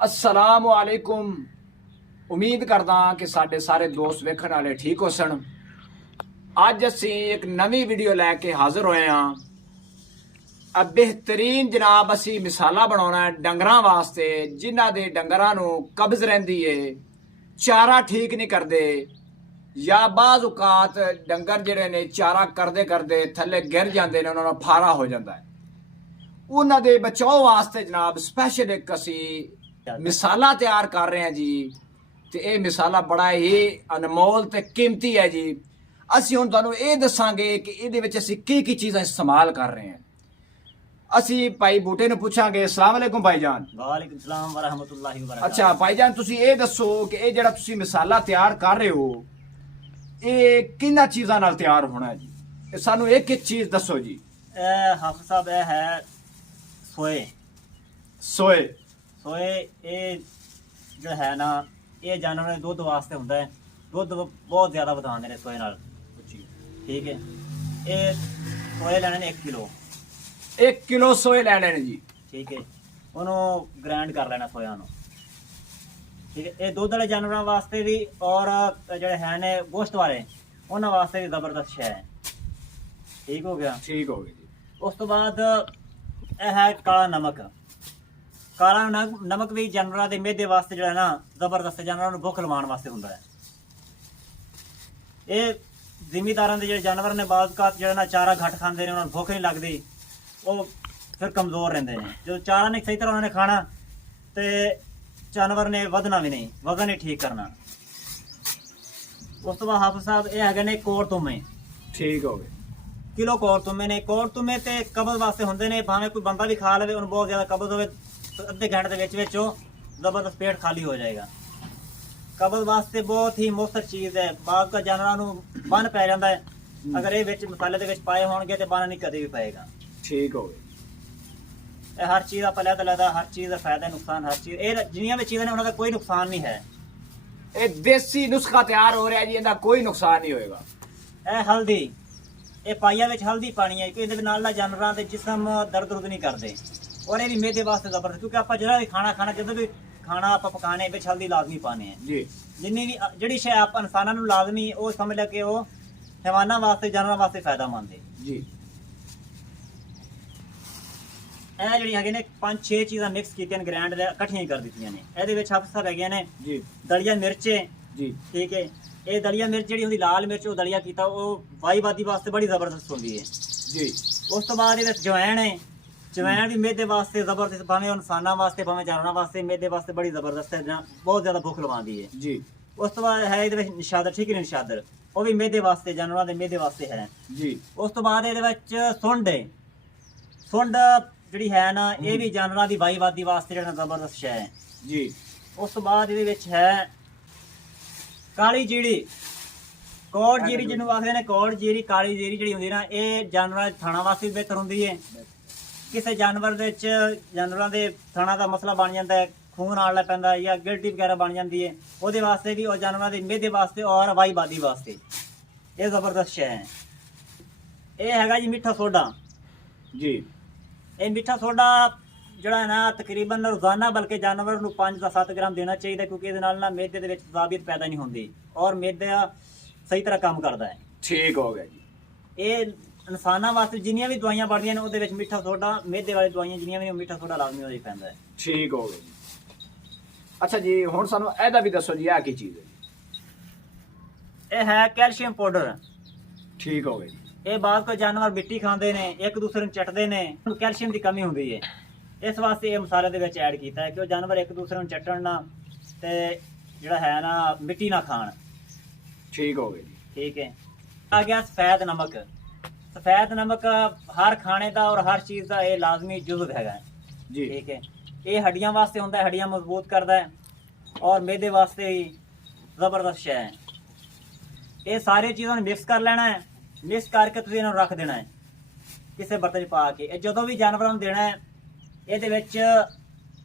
अस्सलाम वालेकुम। उम्मीद करदा कि साडे सारे दोस्त वेखण वाले ठीक हो सन। अज असी एक नवी वीडियो लैके हाजिर होए हाँ। अब बेहतरीन जनाब असी मिसाला बनाना है डंगरां वास्ते जिन्हां दे डंगरां नूं कब्ज रहिंदी है, चारा ठीक नहीं करदे या बाज़ औकात डंगर जिहड़े ने चारा करदे करदे थल्ले गिर जांदे ने, उन्हां नूं फारा हो जांदा है। उन्हां दे बचाव वास्ते जनाब स्पैशल एक असी मिसाला तैयार कर रहे हैं जी। तो यह मिसाला बड़ा ही अनमोल ते कीमती है जी। असी हुण तुहानूं ये दसांगे कि इहदे विच असी की चीज़ां इस्तेमाल कर रहे हैं। असी भाई बूटे नूं पुछांगे। अस्सलाम वालेकुम भाईजान। वालेकुम सलाम व रहमतुल्लाहि व बरकातहू। अच्छा भाईजान, तुसी ये दसो कि ये जिहड़ा तुसी मिसाला तैयार कर रहे हो ये किन्ना चीज़ां नाल तैयार होना है जी? ये सानूं एक एक चीज़ दसो जी। हाफिज साहब ये है सोए सोए सोए ये जो है ना ये जानवर ਦੇ ਦੁੱਧ ਵਾਸਤੇ ਹੁੰਦਾ ਹੈ। ਦੁੱਧ ਬਹੁਤ ਜ਼ਿਆਦਾ ਵਧਾਉਂਦੇ ਨੇ ਸੋਏ ਨਾਲ। ਠੀਕ ਹੈ, ਇਹ ਸੋਏ ਲੈਣੇ ਨੇ 1 ਕਿਲੋ। 1 किलो सोए लैने ने जी। ਠੀਕ ਹੈ, ਉਹਨੂੰ ਗ੍ਰਾਈਂਡ ਕਰ ਲੈਣਾ ਸੋਇਆ ਨੂੰ। ਠੀਕ ਹੈ, ਇਹ ਦੁੱਧ ਵਾਲੇ ਜਾਨਵਰਾਂ ਵਾਸਤੇ ਵੀ ਔਰ ਜਿਹੜੇ ਹੈ ਨੇ ਗੋਸ਼ਤ ਵਾਲੇ ਉਹਨਾਂ ਵਾਸਤੇ ਵੀ ਜ਼ਬਰਦਸਤ ਸ਼ੈ ਹੈ। ਠੀਕ ਹੋ ਗਿਆ। ठीक हो गई जी। ਉਸ ਤੋਂ ਬਾਅਦ ਇਹ ਹੈ ਕਾਲਾ ਨਮਕ। ਕਾਲਾ ਨਮਕ ਵੀ ਜਾਨਵਰਾਂ ਦੇ ਮਿਹਦੇ ਵਾਸਤੇ ਜਿਹੜਾ ਨਾ ਜ਼ਬਰਦਸਤ, ਜਾਨਵਰਾਂ ਨੂੰ ਭੁੱਖ ਲਵਾਉਣ ਵਾਸਤੇ ਹੁੰਦਾ ਹੈ। ਇਹ ਜ਼ਿਮੀਦਾਰਾਂ ਦੇ ਜਿਹੜੇ ਜਾਨਵਰ ਨੇ ਬਾਜ਼ਕਾਤ ਜਿਹੜਾ ਨਾ ਚਾਰਾ ਘੱਟ ਖਾਂਦੇ ਨੇ, ਉਹਨਾਂ ਨੂੰ ਭੁੱਖ ਨਹੀਂ ਲੱਗਦੀ, ਉਹ ਫਿਰ ਕਮਜ਼ੋਰ ਰਹਿੰਦੇ ਨੇ। ਜਦੋਂ ਚਾਰਾ ਨਹੀਂ ਸਹੀ ਤਰ੍ਹਾਂ ਉਹਨਾਂ ਨੇ ਖਾਣਾ ਤੇ ਜਾਨਵਰ ਨੇ ਵਧਣਾ ਵੀ ਨਹੀਂ, ਵਜ਼ਨ ਨਹੀਂ ਠੀਕ ਕਰਨਾ। ਉਸ ਤੋਂ ਬਾਅਦ ਹਾਫਿਜ਼ ਸਾਹਿਬ ਇਹ ਹੈਗੇ ਨੇ ਕੋਰਤੁਮੇ। ठीक हो गई। ਕਿਲੋ ਕੋਰਤੁਮੇ ਨੇ। ਕੋਰਤੁਮੇ ਤੇ ਕਬਜ਼ ਵਾਸਤੇ ਹੁੰਦੇ ਨੇ, ਭਾਵੇਂ ਕੋਈ ਬੰਦਾ ਵੀ ਖਾ ਲਵੇ, ਉਹਨੂੰ ਬਹੁਤ ਜ਼ਿਆਦਾ ਕਬਜ਼ ਹੋਵੇ, ਅੱਧੇ ਘੰਟੇ ਦੇ ਵਿੱਚ ਉਹ ਜ਼ਬਰਦਸਤ ਪੇਟ ਖਾਲੀ ਹੋ ਜਾਏਗਾ। ਕਬਜ਼ ਵਾਸਤੇ ਬਹੁਤ ਹੀ ਮੁਫਤ ਚੀਜ਼ ਹੈ। ਬਾਗ ਦਾ ਜਾਨਵਰਾਂ ਨੂੰ ਬੰਨ ਪੈ ਜਾਂਦਾ ਹੈ, ਅਗਰ ਇਹ ਵਿੱਚ ਮਸਾਲੇ ਦੇ ਵਿੱਚ ਪਾਏ ਹੋਣਗੇ ਤੇ ਬੰਨ ਨਹੀਂ ਕਦੇ ਵੀ ਪਏਗਾ। ठीक हो गई। ਇਹ ਹਰ ਚੀਜ਼ ਦਾ ਪਲਿਆ ਹਰ ਚੀਜ਼ ਦਾ ਫਾਇਦਾ ਨੁਕਸਾਨ, ਹਰ ਚੀਜ਼ ਇਹ ਜਿੰਨੀਆਂ ਵੀ ਚੀਜ਼ਾਂ ਨੇ ਉਹਨਾਂ ਦਾ ਕੋਈ ਨੁਕਸਾਨ ਨਹੀਂ ਹੈ। ये देसी नुस्खा तैयार हो रहा है जी, इनका कोई नुकसान नहीं होएगा। ਇਹ ਹਲਦੀ, ਇਹ ਪਾਈਆ ਵਿੱਚ ਹਲਦੀ ਪਾਣੀ ਹੈ ਕਿ ਇਹਦੇ ਨਾਲ ਦਾ ਜਾਨਵਰਾਂ ਦੇ ਜਿਸਮ ਦਰਦ ਨਹੀਂ ਕਰਦੇ, ਔਰ ਇਹ ਵੀ ਮਿਹਦੇ ਵਾਸਤੇ ਜ਼ਬਰਦਸਤ। ਕਿਉਂਕਿ ਆਪਾਂ ਜਿਹੜਾ ਵੀ ਖਾਣਾ ਜਦੋਂ ਵੀ ਖਾਣਾ ਆਪਾਂ ਪਕਾਣੇ ਵਿੱਚ ਹਲਦੀ ਲਾਜ਼ਮੀ ਪਾਣੇ ਹੈ जी। ਜਿੰਨੀ ਵੀ ਜਿਹੜੀ ਸ਼ੈ ਆਪਾਂ ਇਨਸਾਨਾਂ ਨੂੰ ਲਾਜ਼ਮੀ, ਉਹ ਸਮਝ ਲੈ ਕਿ ਉਹ ਹੈਵਾਨਾਂ ਵਾਸਤੇ, ਜਾਨਵਰਾਂ ਵਾਸਤੇ ਫਾਇਦਾਮੰਦ ਹੈ जी। ਇਹ ਜਿਹੜੀ ਹੈਗੇ ਨੇ 5-6 ਚੀਜ਼ਾਂ ਮਿਕਸ ਕੀਤੀਆਂ ਨੇ, ਗ੍ਰਾਈਂਡ ਇਕੱਠੀਆਂ ਕਰ ਦਿੱਤੀਆਂ ਨੇ। ਇਹਦੇ ਵਿੱਚ ਹਾਫਿਜ਼ ਸਾਹਿਬ ਹੈਗੀਆਂ ਨੇ जी ਦਲੀਆ ਮਿਰਚੇ। जी ਠੀਕ ਹੈ, ਇਹ ਦਲੀਆ ਮਿਰਚ ਜਿਹੜੀ ਹੁੰਦੀ ਲਾਲ ਮਿਰਚ, ਉਹ ਦਲੀਆ ਕੀਤਾ, ਉਹ ਵਾਈਬਾਦੀ ਵਾਸਤੇ ਬੜੀ ਜ਼ਬਰਦਸਤ ਹੁੰਦੀ ਹੈ जी। ਉਸ ਤੋਂ ਬਾਅਦ ਇਹਦੇ ਵਿੱਚ ਜਵੈਣ ਹੈ। ਜਵੈਣ ਵੀ ਮਿਹਦੇ ਵਾਸਤੇ ਜ਼ਬਰਦਸਤ, ਭਾਵੇਂ ਇਨਸਾਨਾਂ ਵਾਸਤੇ ਭਾਵੇਂ ਜਾਨਵਰਾਂ ਵਾਸਤੇ ਮਿਹਦੇ ਵਾਸਤੇ ਬੜੀ ਜ਼ਬਰਦਸਤ ਹੈ, ਜਾਂ ਬਹੁਤ ਜ਼ਿਆਦਾ ਭੁੱਖ ਲਵਾਉਂਦੀ ਹੈ। जी ਉਸ ਤੋਂ ਬਾਅਦ ਹੈ ਇਹਦੇ ਵਿੱਚ ਨਿਸ਼ਾਦਰ। ਠੀਕ ਹੈ, ਨਿਸ਼ਾਦਰ ਉਹ ਵੀ ਮਿਹਦੇ ਵਾਸਤੇ, ਜਾਨਵਰਾਂ ਦੇ ਮਿਹਦੇ ਵਾਸਤੇ ਹੈ। जी ਉਸ ਤੋਂ ਬਾਅਦ ਇਹਦੇ ਵਿੱਚ ਸੁੰਡ ਹੈ। ਸੁੰਡ ਜਿਹੜੀ ਹੈ ਨਾ ਇਹ ਵੀ ਜਾਨਵਰਾਂ ਦੀ ਵਾਈਬਾਦੀ ਵਾਸਤੇ ਜਿਹੜਾ ਜ਼ਬਰਦਸਤ ਸ਼ੈ ਹੈ। जी ਉਸ ਤੋਂ ਬਾਅਦ ਇਹਦੇ ਵਿੱਚ ਹੈ ਕਾਲੀ ਜੀਰੀ, ਕੌੜ ਜੀਰੀ ਜਿਹਨੂੰ ਆਖਦੇ ਨੇ। ਕੌੜ ਜੀਰੀ, ਕਾਲੀ ਜੀਰੀ ਜਿਹੜੀ ਹੁੰਦੀ ਨਾ, ਇਹ ਜਾਨਵਰਾਂ ਦੇ ਥਾਣਾ ਵਾਸਤੇ ਵੀ ਬਿਹਤਰ ਹੁੰਦੀ ਹੈ। ਕਿਸੇ ਜਾਨਵਰ ਦੇ ਵਿੱਚ ਜਾਨਵਰਾਂ ਦੇ ਥਾਣਾ ਦਾ ਮਸਲਾ ਬਣ ਜਾਂਦਾ ਹੈ, ਖੂਨ ਆਉਣ ਲੱਗ ਪੈਂਦਾ ਜਾਂ ਗਿਲਟੀ ਵਗੈਰਾ ਬਣ ਜਾਂਦੀ ਹੈ, ਉਹਦੇ ਵਾਸਤੇ ਵੀ, ਉਹ ਜਾਨਵਰਾਂ ਦੇ ਮਿਹਦੇ ਵਾਸਤੇ ਔਰ ਵਾਈਬਾਦੀ ਵਾਸਤੇ ਇਹ ਜ਼ਬਰਦਸਤ ਸ਼ੈ ਹੈ। ਇਹ ਹੈਗਾ ਜੀ ਮਿੱਠਾ ਸੋਡਾ। जी ਇਹ ਮਿੱਠਾ ਸੋਡਾ ਜਿਹੜਾ ਹੈ ਨਾ ਤਕਰੀਬਨ ਰੋਜ਼ਾਨਾ, ਬਲਕਿ ਜਾਨਵਰ ਨੂੰ 5 ਤੋਂ 7 ਗ੍ਰਾਮ ਦੇਣਾ ਚਾਹੀਦਾ, ਕਿਉਂਕਿ ਇਹਦੇ ਨਾਲ ਨਾ ਮਿਹਦੇ ਦੇ ਵਿੱਚ ਤਜ਼ਾਬੀਤ ਪੈਦਾ ਨਹੀਂ ਹੁੰਦੀ ਔਰ ਮਿਹਦਾ ਸਹੀ ਤਰ੍ਹਾਂ ਕੰਮ ਕਰਦਾ ਹੈ। ठीक हो गया जी। ਇਹ ਇਨਸਾਨਾਂ ਵਾਸਤੇ ਜਿੰਨੀਆਂ ਵੀ ਦਵਾਈਆਂ ਬਣਦੀਆਂ ਨੇ ਉਹਦੇ ਵਿੱਚ ਮਿੱਠਾ ਸੋਡਾ, ਮਿਹਦੇ ਵਾਲੀ ਦਵਾਈਆਂ ਜਿੰਨੀਆਂ ਵੀ ਨੇ, ਮਿੱਠਾ ਸੋਡਾ ਲਾਜ਼ਮੀ ਉਹਦੇ ਵਿੱਚ ਪੈਂਦਾ ਹੈ। ठीक हो गया जी। अच्छा जी, हुण सानू एदा भी दसो जी, आ की चीज़ है जी? ਇਹ ਹੈ ਕੈਲਸ਼ੀਅਮ ਪਾਊਡਰ। ठीक हो गया जी। ਇਹ ਬਾਅਦ ਕੋਈ ਜਾਨਵਰ ਮਿੱਟੀ ਖਾਂਦੇ ਨੇ, ਇੱਕ ਦੂਸਰੇ ਨੂੰ ਚੱਟਦੇ ਨੇ, ਕੈਲਸ਼ੀਅਮ ਦੀ ਕਮੀ ਹੁੰਦੀ ਹੈ। ਇਸ ਵਾਸਤੇ ਇਹ ਮਸਾਲੇ ਦੇ ਵਿੱਚ ਐਡ ਕੀਤਾ ਹੈ ਕਿ ਉਹ ਜਾਨਵਰ ਇੱਕ ਦੂਸਰੇ ਨੂੰ ਚੱਟਣ ਨਾ ਤੇ ਜਿਹੜਾ ਹੈ ਨਾ ਮਿੱਟੀ ਨਾ ਖਾਣ। ठीक हो गया जी। ਠੀਕ ਹੈ। ਆ ਗਿਆ ਸਫੈਦ ਨਮਕ। ਸਫੈਦ ਨਮਕ ਹਰ ਖਾਣੇ ਦਾ ਔਰ ਹਰ ਚੀਜ਼ ਦਾ ਇਹ ਲਾਜ਼ਮੀ ਜੁਜ਼ਵ ਹੈਗਾ। जी ਠੀਕ ਹੈ, ਇਹ ਹੱਡੀਆਂ ਵਾਸਤੇ ਹੁੰਦਾ ਹੈ, ਹੱਡੀਆਂ ਮਜ਼ਬੂਤ ਕਰਦਾ ਹੈ ਔਰ ਮਿਹਦੇ ਵਾਸਤੇ ਵੀ ਜ਼ਬਰਦਸਤ ਸ਼ੈ ਹੈ। ਇਹ ਸਾਰੀ ਚੀਜ਼ਾਂ ਨੂੰ ਮਿਕਸ ਕਰ ਲੈਣਾ ਹੈ। ਮਿਕਸ ਕਰਕੇ ਤੁਸੀਂ ਇਹਨਾਂ ਨੂੰ ਰੱਖ ਦੇਣਾ ਹੈ ਕਿਸੇ ਬਰਤਨ 'ਚ ਪਾ ਕੇ। ਇਹ ਜਦੋਂ ਵੀ ਜਾਨਵਰਾਂ ਨੂੰ ਦੇਣਾ ਹੈ, ਇਹਦੇ ਵਿੱਚ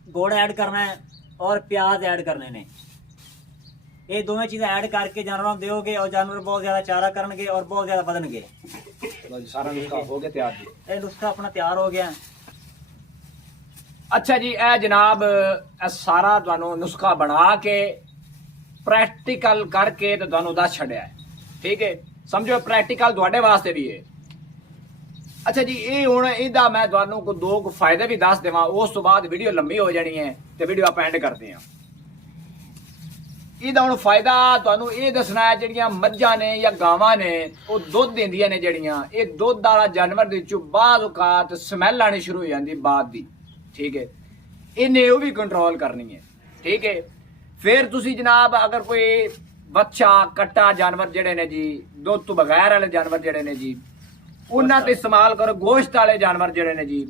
ਗੁੜ ਐਡ ਕਰਨਾ ਹੈ ਔਰ ਪਿਆਜ਼ ਐਡ ਕਰਨੇ ਨੇ। ਇਹ ਦੋਵੇਂ ਚੀਜ਼ਾਂ ਐਡ ਕਰਕੇ ਜਾਨਵਰਾਂ ਨੂੰ ਦਿਓਗੇ ਔਰ ਜਾਨਵਰ ਬਹੁਤ ਜ਼ਿਆਦਾ ਚਾਰਾ ਕਰਨਗੇ ਔਰ ਬਹੁਤ ਜ਼ਿਆਦਾ ਵਧਣਗੇ। लो जी, सारा नुस्खा हो गया तैयार जी। ਇਹ ਨੁਸਖਾ ਆਪਣਾ ਤਿਆਰ ਹੋ ਗਿਆ। ਅੱਛਾ ਜੀ, ਇਹ ਜਨਾਬ ਇਹ ਸਾਰਾ ਤੁਹਾਨੂੰ ਨੁਸਖਾ ਬਣਾ ਕੇ ਪ੍ਰੈਕਟੀਕਲ ਕਰਕੇ ਤੇ ਤੁਹਾਨੂੰ ਦੱਸ ਛੱਡਿਆ ਹੈ। ਠੀਕ ਹੈ, ਸਮਝੋ ਪ੍ਰੈਕਟੀਕਲ ਤੁਹਾਡੇ ਵਾਸਤੇ ਵੀ ਹੈ। ਅੱਛਾ ਜੀ, ਇਹ ਹੁਣ ਇਹਦਾ ਮੈਂ ਤੁਹਾਨੂੰ ਕੋਈ ਦੋ ਕੁ ਫਾਇਦੇ ਵੀ ਦੱਸ ਦੇਵਾਂ, ਉਸ ਤੋਂ ਬਾਅਦ ਵੀਡੀਓ ਲੰਬੀ ਹੋ ਜਾਣੀ ਹੈ ਤੇ ਵੀਡੀਓ ਆਪਾਂ ਐਂਡ ਕਰਦੇ ਹਾਂ। ਇਹਦਾ ਹੁਣ ਫਾਇਦਾ ਤੁਹਾਨੂੰ ਇਹ ਦੱਸਣਾ ਹੈ, ਜਿਹੜੀਆਂ ਮੱਝਾਂ ਨੇ ਜਾਂ ਗਾਵਾਂ ਨੇ ਉਹ ਦੁੱਧ ਦਿੰਦੀਆਂ ਨੇ, ਜਿਹੜੀਆਂ ਇਹ ਦੁੱਧ ਵਾਲਾ ਜਾਨਵਰ ਦੇ ਵਿੱਚੋਂ ਬਾਅਦ ਔਕਾਤ ਸਮੈਲ ਆਣੀ ਸ਼ੁਰੂ ਹੋ ਜਾਂਦੀ ਬਾਅਦ ਦੀ। ਠੀਕ ਹੈ, ਇਹਨੇ ਉਹ ਵੀ ਕੰਟਰੋਲ ਕਰਨੀ ਹੈ। ਠੀਕ ਹੈ, ਫਿਰ ਤੁਸੀਂ ਜਨਾਬ ਅਗਰ ਕੋਈ ਬੱਚਾ ਕੱਟਾ ਜਾਨਵਰ ਜਿਹੜੇ ਨੇ ਜੀ, ਦੁੱਧ ਤੋਂ ਬਗੈਰ ਵਾਲੇ ਜਾਨਵਰ ਜਿਹੜੇ ਨੇ ਜੀ, ਉਹਨਾਂ ਤੇ ਇਸਤੇਮਾਲ ਕਰੋ। ਗੋਸ਼ਤ ਵਾਲੇ ਜਾਨਵਰ ਜਿਹੜੇ ਨੇ ਜੀ,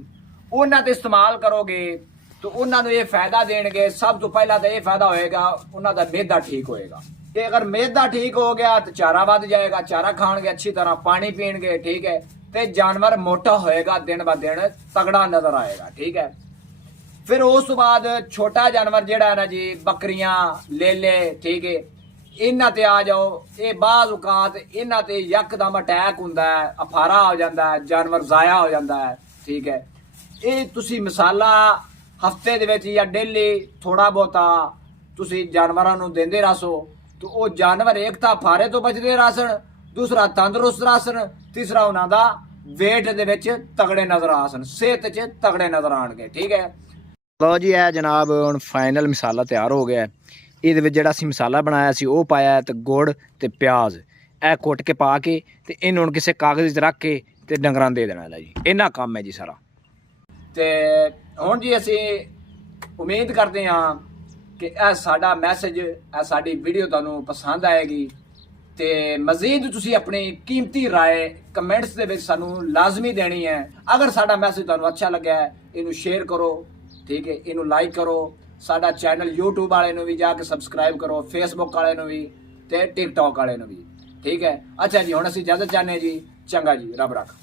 ਉਹਨਾਂ ਤੇ ਇਸਤੇਮਾਲ ਕਰੋਗੇ तो उन्होंने ये फायदा देंगे। सब तो पहला तो ये फायदा होएगा, उन्होंने मेदा ठीक होएगा। ते अगर मेदा ठीक हो गया तो चारा बढ़ जाएगा, चारा खाएंगे अच्छी तरह, पानी पीएंगे। ठीक है, ते जानवर मोटा होएगा, दिन ब दिन तगड़ा नजर आएगा। ठीक है, फिर उस बाद छोटा जानवर जेड़ा है ना जी, बकरियां ले ले। ठीक है, इन्हां ते आ जाओ, ये बाज़ औकात इन्हां ते यकदम अटैक हुंदा है, अफारा हो जाता है, जानवर जाया हो जाता है। ठीक है, ये तुसी मसाला हफ्ते दे विच या डेली थोड़ा बहुता तुसी जानवरां नूं देंदे रहो, तो वो जानवर एक तां फारे तो बचदे रहसन, दूसरा तंदुरुस्त रहसन, तीसरा उन्हां दा वेट दे विच तगड़े नजर आसन, सेहत च तगड़े नजर आउणगे। ठीक है, लो जी, है जनाब हुण फाइनल मसाला तैयार हो गया। ਇਹਦੇ ਵਿੱਚ ਜਿਹੜਾ ਅਸੀਂ ਮਸਾਲਾ ਬਣਾਇਆ ਸੀ ਉਹ ਪਾਇਆ ਤੇ ਗੁੜ ਤੇ ਪਿਆਜ਼ ਇਹ ਕੁੱਟ ਕੇ ਪਾ ਕੇ ਤੇ ਇਹਨੂੰ ਹੁਣ ਕਿਸੇ ਕਾਗਜ਼ ਵਿੱਚ ਰੱਖ ਕੇ ਤੇ ਡੰਗਰਾਂ ਦੇ ਦੇਣਾ ਹੈ ਜੀ। ਇਹਨਾਂ ਕੰਮ ਹੈ ਜੀ ਸਾਰਾ। ਤੇ ਹੁਣ ਜੀ ਅਸੀਂ ਉਮੀਦ ਕਰਦੇ ਹਾਂ ਕਿ ਇਹ ਸਾਡਾ ਮੈਸੇਜ, ਇਹ ਸਾਡੀ ਵੀਡੀਓ ਤੁਹਾਨੂੰ ਪਸੰਦ ਆਏਗੀ ਤੇ ਮਜ਼ੀਦ ਤੁਸੀਂ ਆਪਣੀ ਕੀਮਤੀ ਰਾਏ ਕਮੈਂਟਸ ਦੇ ਵਿੱਚ ਸਾਨੂੰ ਲਾਜ਼ਮੀ ਦੇਣੀ ਹੈ। ਅਗਰ ਸਾਡਾ ਮੈਸੇਜ ਤੁਹਾਨੂੰ ਅੱਛਾ ਲੱਗਿਆ ਹੈ, ਇਹਨੂੰ ਸ਼ੇਅਰ ਕਰੋ। ਠੀਕ ਹੈ, ਇਹਨੂੰ ਲਾਈਕ ਕਰੋ। ਸਾਡਾ ਚੈਨਲ YouTube ਵਾਲੇ ਨੂੰ ਵੀ ਜਾ ਕੇ ਸਬਸਕ੍ਰਾਈਬ ਕਰੋ, Facebook ਵਾਲੇ ਨੂੰ ਵੀ ਤੇ TikTok ਵਾਲੇ ਨੂੰ ਵੀ। ਠੀਕ ਹੈ, ਅੱਛਾ ਜੀ, ਹੁਣ ਅਸੀਂ ਇਜਾਜ਼ਤ ਚਾਹੁੰਦੇ ਜੀ। ਚੰਗਾ ਜੀ, ਰੱਬ ਰੱਖ।